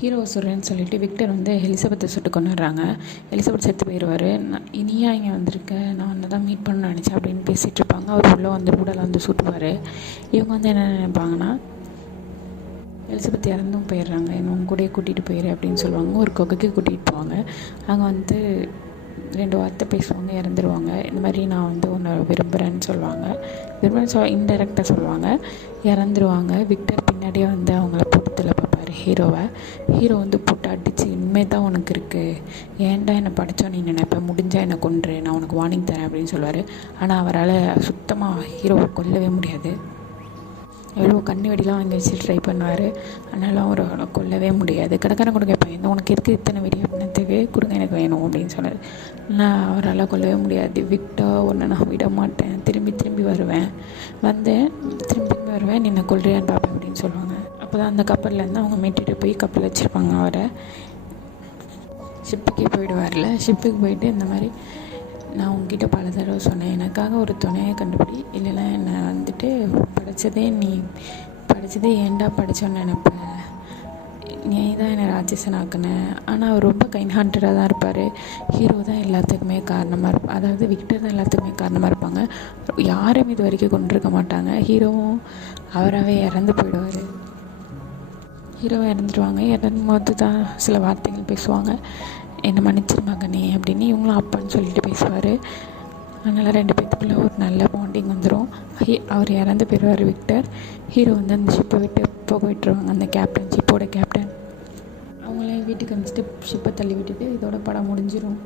ஹீரோவை சுடுறேன்னு சொல்லிட்டு விக்டர் வந்து எலிசபெத்தை சுட்டு கொண்டுடுறாங்க. எலிசபெத் செத்து போயிடுவார். இனியா இங்கே வந்திருக்க, நான் வந்து தான் மீட் பண்ண நினச்சேன் அப்படின்னு பேசிகிட்டு இருப்பாங்க. அவர் உள்ளே வந்து உடலை வந்து சுட்டுவார். இவங்க வந்து என்ன நினைப்பாங்கன்னா, எலிசபெத் இறந்தும் போயிடுறாங்க, உங்க கூடயே கூட்டிகிட்டு போயிடு அப்படின்னு சொல்லுவாங்க. ஒரு குகைக்கு கூட்டிகிட்டு போவாங்க. அங்கே வந்து 2 வார்த்தை பேசுவாங்க, இறந்துருவாங்க. இந்த மாதிரி நான் வந்து உன்னை விரும்புகிறேன்னு சொல்லுவாங்க. இன்டெரக்டாக சொல்லுவாங்க, இறந்துருவாங்க. விக்டர் பின்னாடியே வந்து அவங்கள போட்டதில் பார்ப்பார் ஹீரோவை. ஹீரோ வந்து போட்டு அடித்து, இனிமே தான் உனக்கு இருக்குது, ஏன்டா என்னை படித்தோம் நீ நினைப்பேன், முடிஞ்சால் என்னை கொன்று, நான் உனக்கு வார்னிங் தரேன் அப்படின்னு சொல்லுவார். ஆனால் அவரால் சுத்தமாக ஹீரோவை கொல்லவே முடியாது. எவ்வளோ கண்ணு வெடிலாம் வாங்கி வச்சு ட்ரை பண்ணுவார். அதனால அவரை கொல்லவே முடியாது. கடைக்காரன் கொடுக்க கேட்பேன், உனக்கு இருக்குது இத்தனை வெடி அப்படின்னதுக்கு கொடுங்க, எனக்கு வேணும் அப்படின்னு சொன்னார். ஆனால் அவரால் கொல்லவே முடியாது. விக்டர் உன்னை நான் விட மாட்டேன், திரும்பி வருவேன், திரும்பி வருவேன், நின்ன கொல்றியான்னு பார்ப்பேன் அப்படின்னு சொல்லுவாங்க. அப்போ தான் அந்த கப்பல்லேருந்து அவங்க மீட்டுட்டு போய் கப்பல் வச்சுருப்பாங்க. அவரை ஷிப்புக்கே போயிடுவார்ல. ஷிப்புக்கு போயிட்டு இந்த மாதிரி, நான் உங்ககிட்ட பல தடவை சொன்னேன், எனக்காக ஒரு துணையை கண்டுபிடி, இல்லைன்னா என்னை வந்துட்டு படித்ததே ஏன்டா படித்தோன்னு நினைப்பேன், நீ தான் என்னை ராட்சசனாக்குன. ஆனால் அவர் ரொம்ப கைண்ட் ஹார்ட்டடாக தான் இருப்பார். ஹீரோ தான் எல்லாத்துக்குமே காரணமாக இருப்பார். அதாவது விக்டர் தான் எல்லாத்துக்குமே காரணமாக இருப்பாங்க. யாரும் இது வரைக்கும் கொண்டிருக்க மாட்டாங்க. ஹீரோவும் அவராகவே இறந்து போயிடுவார். ஹீரோவை இறந்துடுவாங்க. இறந்தும்போது தான் சில வார்த்தைகள் பேசுவாங்க, என்னை மன்னிச்சிரு மகனே அப்படின்னு. இவங்களும் அப்பான்னு சொல்லிட்டு பேசுவார். அதனால் 2 பேத்துக்குள்ளே ஒரு நல்ல பாண்டிங் வந்துடும். அவர் இறந்து போயிடுவார் விக்டர். ஹீரோ வந்து அந்த ஷிப்பை விட்டு போக விட்டுருவாங்க. அந்த கேப்டன், ஷிப்போட கேப்டன். அவங்களே வீட்டுக்கு அனுப்பிச்சிட்டு ஷிப்பை தள்ளி விட்டுட்டு இதோட படம் முடிஞ்சிடும்.